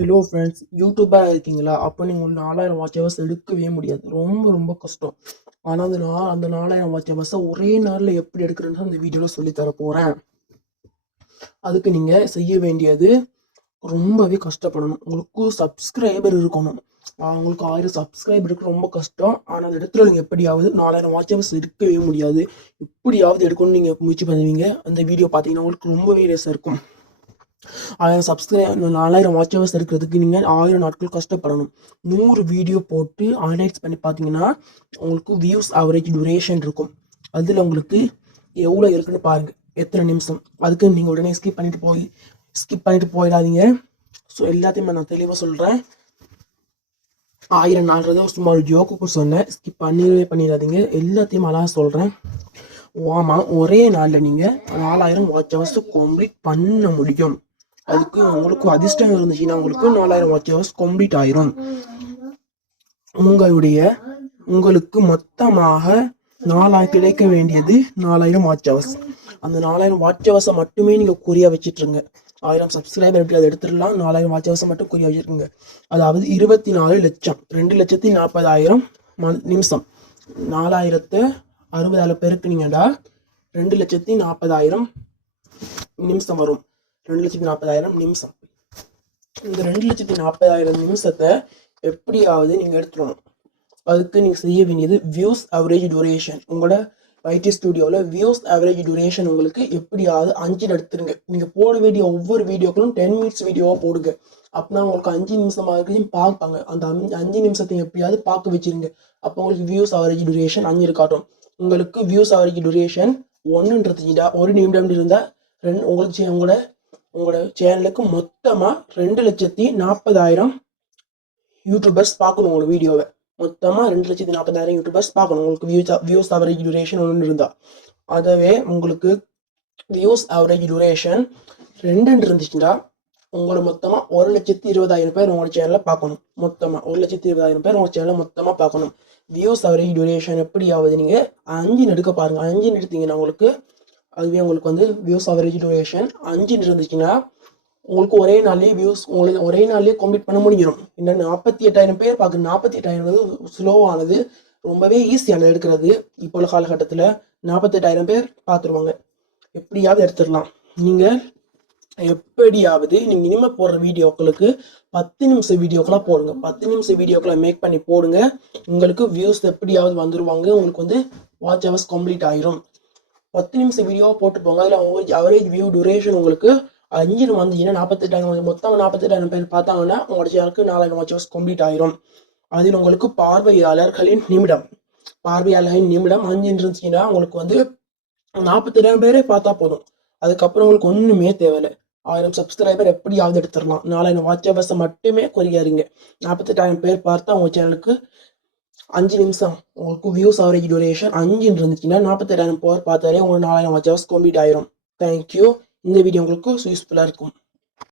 Hello friends, யூடியூபாக இருக்கீங்களா? அப்போ நீங்கள் ஒரு 4000 வாட்ச் ஹவர்ஸ் எடுக்கவே முடியாது. ரொம்ப ரொம்ப கஷ்டம். ஆனால் அந்த 4000 வாட்ச் ஹவர்ஸை ஒரே நாளில் எப்படி எடுக்கிறேன்னு அந்த வீடியோவில் சொல்லித்தர போகிறேன். அதுக்கு நீங்கள் செய்ய வேண்டியது ரொம்பவே கஷ்டப்படணும். உங்களுக்கு சப்ஸ்கிரைபர் இருக்கணும். உங்களுக்கு 1000 சப்ஸ்கிரைபருக்கு ரொம்ப கஷ்டம். ஆனால் அந்த இடத்துல நீங்கள் எப்படியாவது 4000 வாட்ச் ஹவர்ஸ் எடுக்கவே முடியாது. எப்படியாவது எடுக்கணும்னு நீங்கள் முயற்சி பண்ணுவீங்க. அந்த வீடியோ பார்த்தீங்கன்னா உங்களுக்கு ரொம்பவே லேசாக இருக்கும். 1000 4000 வாட்ச் ஹவர்ஸ் இருக்கிறதுக்கு நீங்கள் 1000 நாட்கள் கஷ்டப்படணும். 100 வீடியோ போட்டு ஹைலைட்ஸ் பண்ணி பார்த்தீங்கன்னா உங்களுக்கு வியூஸ் ஆவரேஜ் டியூரேஷன் இருக்கும். அதில் உங்களுக்கு எவ்வளோ இருக்குன்னு பாருங்கள், எத்தனை நிமிஷம். அதுக்கு நீங்கள் உடனே ஸ்கிப் பண்ணிட்டு போயிடாதீங்க. ஸோ எல்லாத்தையும் நான் தெளிவாக சொல்கிறேன். 1000 நாள்றது சும்மா ஒரு ஜோக்குக்கு சொன்னேன். ஸ்கிப் பண்ணிடாதீங்க. எல்லாத்தையும் அழகாக சொல்கிறேன். ஆமாம், ஒரே நாளில் நீங்கள் 4000 வாட்ச் ஹவர்ஸ் கம்ப்ளீட் பண்ண முடியும். அதுக்கு உங்களுக்கு அதிர்ஷ்டம் இருந்துச்சுன்னா உங்களுக்கு 4000 வாட்ச் ஹவர்ஸ் கம்ப்ளீட் ஆயிரும். உங்களுக்கு மொத்தமாக 4000 கிடைக்க வேண்டியது 4000 வாட்ச் ஹவர்ஸ். அந்த 4000 வாட்ச் ஹவர்ஸை மட்டுமே நீங்கள் குறியா வச்சுட்டுருங்க. 1000 சப்ஸ்கிரைபர் எப்படி அதை எடுத்துடலாம். 4000 வாட்ச் ஹவர்ஸை மட்டும் குறியா வச்சுருங்க. அதாவது 24 லட்சம் 2,40,000 நிமிஷம். 4060 பெருக்குனீங்கடா 2,40,000 நிமிஷம் வரும். 2,40,000 நிமிஷம். இந்த 2,40,000 நிமிஷத்தை எப்படியாவது நீங்கள் எடுத்துடணும். அதுக்கு நீங்கள் செய்ய வேண்டியது வியூஸ் ஆவரேஜ் டியூரேஷன். உங்களோட வைடி ஸ்டுடியோவில் வியூஸ் ஆவரேஜ் டியூரேஷன் உங்களுக்கு எப்படியாவது 5 எடுத்துருங்க. நீங்கள் போட வேண்டிய ஒவ்வொரு வீடியோக்களும் 10 மினிட்ஸ் வீடியோவாக போடுங்க. அப்படின்னா உங்களுக்கு 5 நிமிஷமாக இருக்கிறதையும் பார்ப்பாங்க. அந்த 5 நிமிஷத்தையும் எப்படியாவது பார்க்க வச்சிருங்க. அப்போ உங்களுக்கு வியூஸ் ஆவரேஜ் டியூரேஷன் 5 காட்டும். உங்களுக்கு வியூஸ் ஆவரேஜ் டியூரேஷன் 1 1 நிமிடம் இருந்தால் உங்களோட சேனலுக்கு மொத்தமாக 2,40,000 யூடியூபர்ஸ் பார்க்கணும். உங்களோட வீடியோவை மொத்தமாக 2,40,000 யூடியூபர்ஸ் பார்க்கணும். உங்களுக்கு வியூஸ் ஆவரேஜ் டியூரேஷன் 1 இருந்தால். அதுவே உங்களுக்கு வியூஸ் ஆவரேஜ் டியூரேஷன் 2 இருந்துச்சுன்னா உங்களோட மொத்தமாக 1,20,000 பேர் உங்களோட சேனலை பார்க்கணும். மொத்தமாக 1,20,000 பேர் உங்களோட சேனலை மொத்தமாக பார்க்கணும். வியூஸ் ஆவரேஜ் டியூரேஷன் எப்படியாவது நீங்கள் 5 எடுக்க பாருங்கள். 5 எடுத்தீங்கன்னா அதுவே உங்களுக்கு வியூஸ் ஆவரேஜ் டியூரேஷன் 5 இருந்துச்சுன்னா உங்களுக்கு ஒரே நாள்லேயே கம்ப்ளீட் பண்ண முடிஞ்சிடும். இன்னும் 48,000 பேர் பார்க்குறது. 48,000 ஸ்லோவானது, ரொம்பவே ஈஸியானது எடுக்கிறது. இப்போ உள்ள காலகட்டத்தில் 48,000 பேர் பார்த்துருவாங்க. எப்படியாவது எடுத்துடலாம். நீங்கள் எப்படியாவது இனிமேல் போடுற வீடியோக்களுக்கு 10 நிமிஷம் வீடியோக்கெல்லாம் போடுங்க. 10 நிமிஷம் வீடியோக்களை மேக் பண்ணி போடுங்க. உங்களுக்கு வியூஸ் எப்படியாவது வந்துருவாங்க. உங்களுக்கு வாட்ச் ஹவர்ஸ் கம்ப்ளீட் ஆயிரும். 10 நிமிஷம் வீடியோவாக போட்டு போங்க. அதில் அவரேஜ் வியூ டியூரேஷன் உங்களுக்கு 5 வந்துச்சுன்னா 48,000 மொத்தம் 48,000 பேர் பார்த்தாங்கன்னா உங்களோட சேனலுக்கு 4000 வாட்ச் ஹவர்ஸ் கம்ப்ளீட் ஆயிரும். அதில் உங்களுக்கு பார்வையாளர்களின் நிமிடம் 5 இருந்துச்சுன்னா உங்களுக்கு 48,000 பேரே பார்த்தா போதும். அதுக்கப்புறம் உங்களுக்கு ஒன்றுமே தேவையில்லை. 1000 சப்ஸ்கிரைபர் எப்படியாவது எடுத்துடலாம். 4000 வாட்ச் ஹவர்ஸை மட்டுமே குறியாருங்க. 48,000 பேர் பார்த்தா உங்கள் சேனலுக்கு 5 நிமிஷம் உங்களுக்கு வியூஸ் ஆவரேஜ் டியூரேஷன் 5 இருந்துச்சுன்னா 48,000 பேர் பார்த்தாலே உங்களுக்கு 4000 வாட்ச் ஹவர்ஸ் கம்ப்ளீட் ஆயிரும். தேங்க்யூ. இந்த வீடியோ உங்களுக்கு யூஸ்ஃபுல்லாக இருக்கும்.